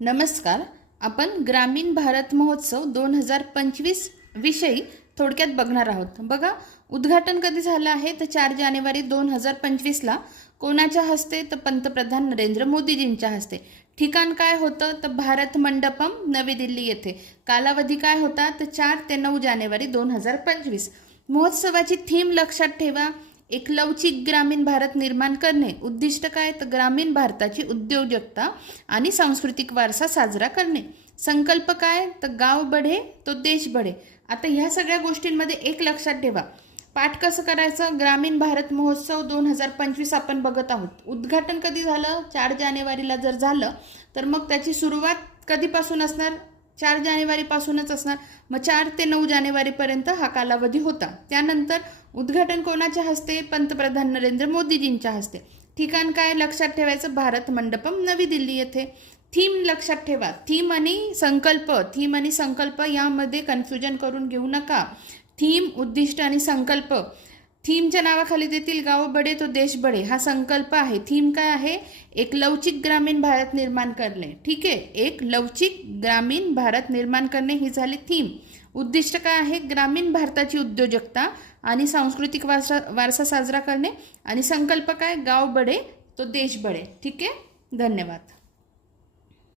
नमस्कार. आपण ग्रामीण भारत महोत्सव 2025 विषयी थोडक्यात बघणार आहोत. बघा, उद्घाटन कधी झालं आहे तर 4 जानेवारी 2025ला. कोणाच्या हस्ते तर पंतप्रधान नरेंद्र मोदीजींच्या हस्ते. ठिकाण काय होतं तर भारत मंडपम, नवी दिल्ली येथे. कालावधी काय होता तर 4 ते 9 जानेवारी 2025. महोत्सवाची थीम लक्षात ठेवा, एक लवचिक ग्रामीण भारत निर्माण करणे. उद्दिष्ट काय तर ग्रामीण भारताची उद्योजकता आणि सांस्कृतिक वारसा साजरा करणे. संकल्प काय तर गाव बढे तो देश बढे. आता ह्या सगळ्या गोष्टींमध्ये एक लक्षात ठेवा, पाठ कसं करायचं. ग्रामीण भारत महोत्सव 2025 आपण बघत आहोत. उद्घाटन कधी झालं, 4 जानेवारीला जर झालं तर मग त्याची सुरुवात कधीपासून असणार, 4 जानेवारीपासूनच असणार. मग 4 ते 9 जानेवारीपर्यंत हा कालावधी होता. त्यानंतर उद्घाटन कोणाच्या हस्ते, पंतप्रधान नरेंद्र मोदीजींच्या हस्ते. ठिकाण काय लक्षात ठेवायचं, भारत मंडपम, नवी दिल्ली येथे. थीम लक्षात ठेवा, थीम आणि संकल्प यामध्ये कन्फ्युजन करून घेऊ नका. थीम, उद्दिष्ट आणि संकल्प. थीमच्या नावाखाली देतील गाव बडे तो देश बडे, हा संकल्प आहे. थीम काय आहे, एक लवचिक ग्रामीण भारत निर्माण करणे. ठीक आहे, एक लवचिक ग्रामीण भारत निर्माण करणे ही झाली थीम. उद्दिष्ट काय आहे, ग्रामीण भारताची उद्योजकता आणि सांस्कृतिक वारसा साजरा करणे. आणि संकल्प काय, गाव बडे तो देश बडे. ठीक आहे, धन्यवाद.